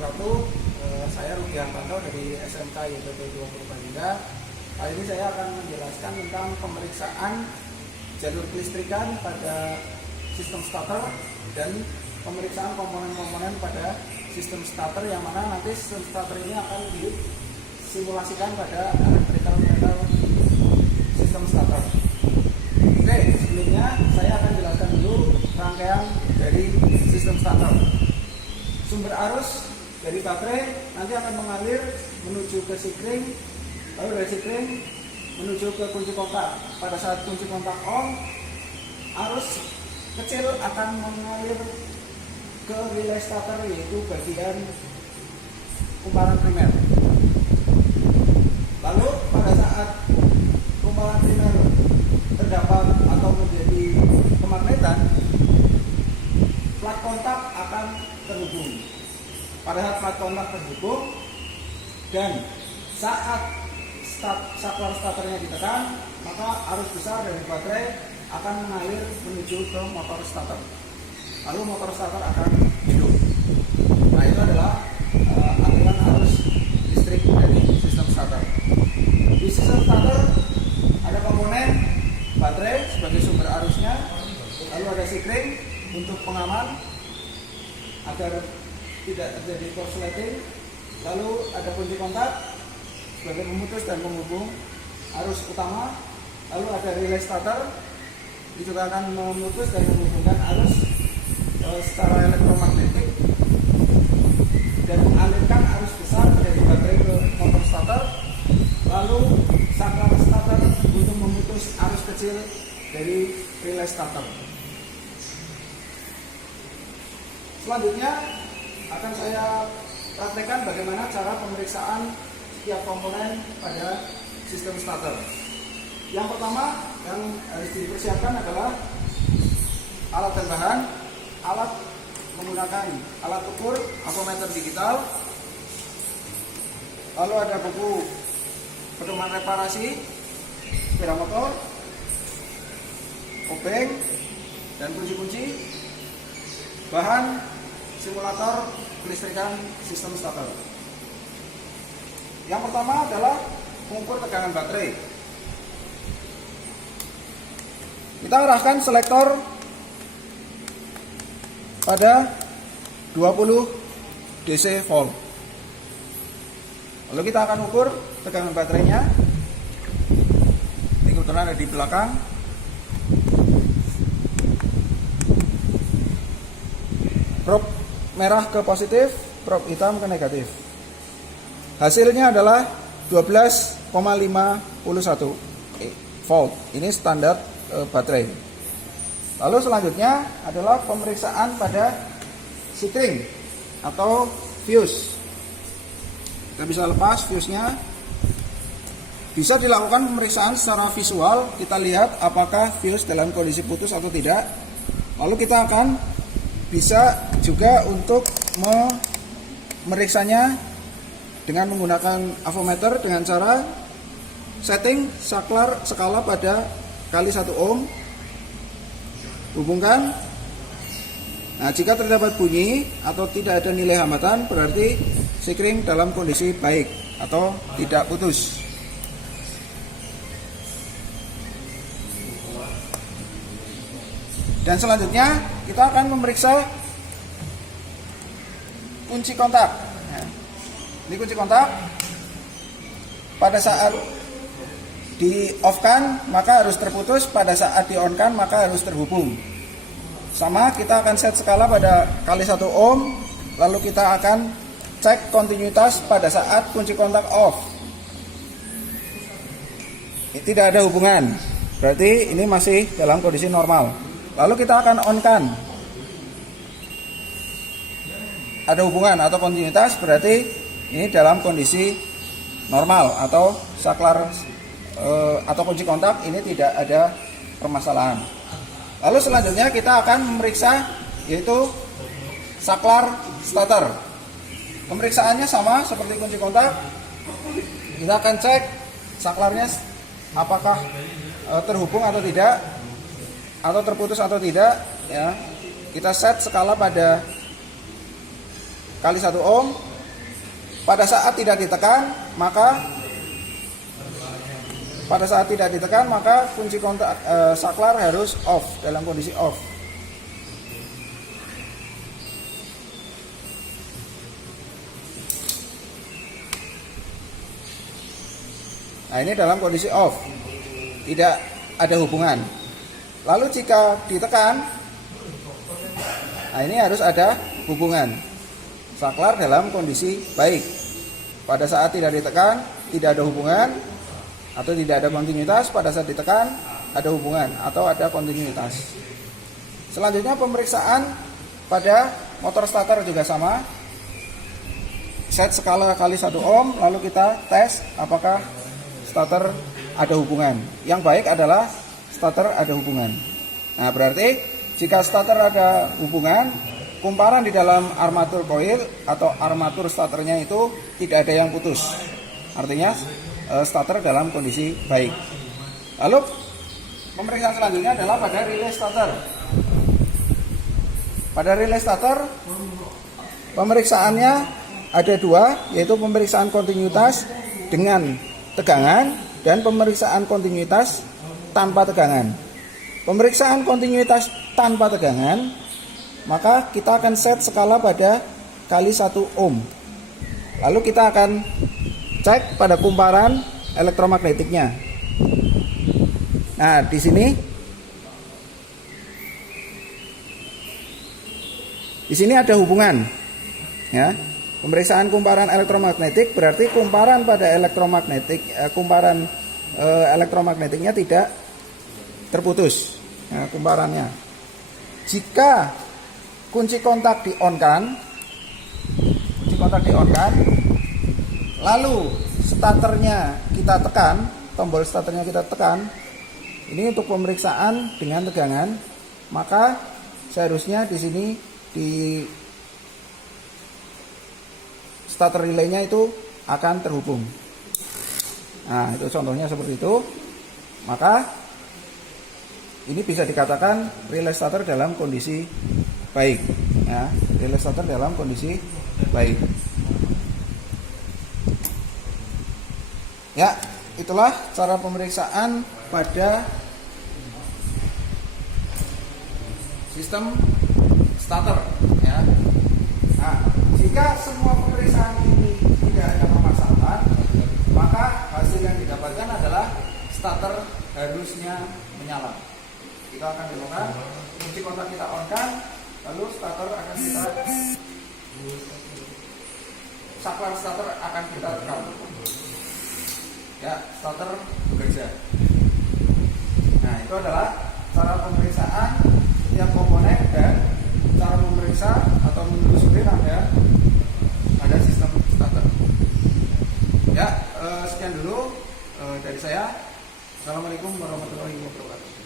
wabarakatuh. Saya Rudy Hartanto dari SMK YPP 20 Purbalingga. Kali ini saya akan menjelaskan tentang pemeriksaan jalur kelistrikan pada sistem starter dan pemeriksaan komponen-komponen pada sistem starter, yang mana nanti sistem starter ini akan disimulasikan pada electrical meter sistem starter. Oke, sebelumnya saya akan jelaskan dulu rangkaian dari sistem starter. Sumber arus dari baterai nanti akan mengalir menuju ke sikring, lalu dari sikring menuju ke kunci kontak. Pada saat kunci kontak on, arus kecil akan mengalir ke relay starter, yaitu bagian kumparan primer. Lalu pada saat kumparan primer terdapat atau menjadi kemagnetan, plat kontak akan terhubung. Pada saat plat kontak terhubung dan saat saklar starternya ditekan, maka arus besar dari baterai akan mengalir menuju ke motor starter. Lalu motor starter akan hidup. Nah, itu adalah aliran arus listrik dari sistem starter. Di sistem starter ada komponen baterai sebagai sumber arusnya, lalu ada sikring untuk pengaman agar tidak terjadi korsleting, lalu ada kunci kontak sebagai pemutus dan penghubung arus utama, lalu ada relay starter, itu juga akan memutus dan menghubungkan arus secara elektromagnetik dan mengalirkan arus besar dari baterai ke motor starter, lalu saklar starter untuk memutus arus kecil dari relay starter. Selanjutnya akan saya praktekkan bagaimana cara pemeriksaan setiap komponen pada sistem starter. Yang pertama yang harus dipersiapkan adalah alat dan bahan. Alat menggunakan alat ukur avometer digital, lalu ada buku pedoman reparasi sepeda motor, obeng, dan kunci-kunci. Bahan simulator kelistrikan sistem starter. Yang pertama adalah pengukur tegangan baterai. Kita arahkan selektor pada 20 DC volt. Lalu kita akan ukur tegangan baterainya. Ini kebetulan ada di belakang. Probe merah ke positif, probe hitam ke negatif. Hasilnya adalah 12,51 volt. Ini standar baterai. Lalu selanjutnya adalah pemeriksaan pada sikring atau fuse. Kita bisa lepas fuse-nya. Bisa dilakukan pemeriksaan secara visual. Kita lihat apakah fuse dalam kondisi putus atau tidak. Lalu kita akan bisa juga untuk memeriksanya dengan menggunakan avometer dengan cara setting saklar skala pada kali 1 ohm. Hubungkan. Nah, jika terdapat bunyi atau tidak ada nilai hambatan, berarti sikring dalam kondisi baik atau tidak putus. Dan selanjutnya kita akan memeriksa kunci kontak. Nah, ini kunci kontak. Pada saat di off-kan maka harus terputus, pada saat di on-kan maka harus terhubung. Sama, kita akan set skala pada kali 1 ohm, lalu kita akan cek kontinuitas pada saat kunci kontak off. Tidak ada hubungan, berarti ini masih dalam kondisi normal. Lalu kita akan on-kan. Ada hubungan atau kontinuitas, berarti ini dalam kondisi normal atau saklar atau kunci kontak ini tidak ada permasalahan. Lalu selanjutnya kita akan memeriksa yaitu saklar starter. Pemeriksaannya sama seperti kunci kontak. Kita akan cek saklarnya apakah terhubung atau tidak, atau terputus atau tidak, ya. Kita set skala pada kali 1 ohm, Pada saat tidak ditekan, maka kunci kontak saklar harus off, dalam kondisi off. Nah, ini dalam kondisi off, tidak ada hubungan. Lalu jika ditekan, nah ini harus ada hubungan. Saklar dalam kondisi baik. Pada saat tidak ditekan, tidak ada hubungan atau tidak ada kontinuitas. Pada saat ditekan, ada hubungan atau ada kontinuitas. Selanjutnya pemeriksaan pada motor starter juga sama. Set skala kali 1 ohm, lalu kita tes apakah starter ada hubungan. Yang baik adalah starter ada hubungan. Nah, berarti jika starter ada hubungan, kumparan di dalam armatur koil atau armatur starternya itu tidak ada yang putus. Artinya starter dalam kondisi baik. Lalu pemeriksaan selanjutnya adalah pada relay starter. Pada relay starter pemeriksaannya ada dua, yaitu pemeriksaan kontinuitas dengan tegangan dan pemeriksaan kontinuitas tanpa tegangan. Pemeriksaan kontinuitas tanpa tegangan, maka kita akan set skala pada kali 1 ohm. Lalu kita akan cek pada kumparan elektromagnetiknya. Nah, di sini ada hubungan, ya. Pemeriksaan kumparan elektromagnetik berarti kumparan pada elektromagnetiknya tidak terputus, ya, kumparannya. Jika kunci kontak di-on-kan, lalu starternya kita tekan, tombol starternya kita tekan, ini untuk pemeriksaan dengan tegangan, maka seharusnya di sini di starter relaynya itu akan terhubung. Nah, itu contohnya seperti itu. Maka ini bisa dikatakan relay starter dalam kondisi baik, ya, relay starter dalam kondisi baik. Ya, itulah cara pemeriksaan pada sistem starter, ya. Nah, jika semua pemeriksaan ini tidak ada permasalahan, maka hasil yang didapatkan adalah starter harusnya menyala. Kita akan lakukan kunci kontak kita on-kan, lalu starter akan kita saklar starter akan kita tekan. Ya, starter bekerja. Nah, itu adalah cara pemeriksaan setiap komponen dan cara memeriksa atau menelusuri pada sistem starter. Ya, sekian dulu dari saya. Assalamualaikum warahmatullahi wabarakatuh.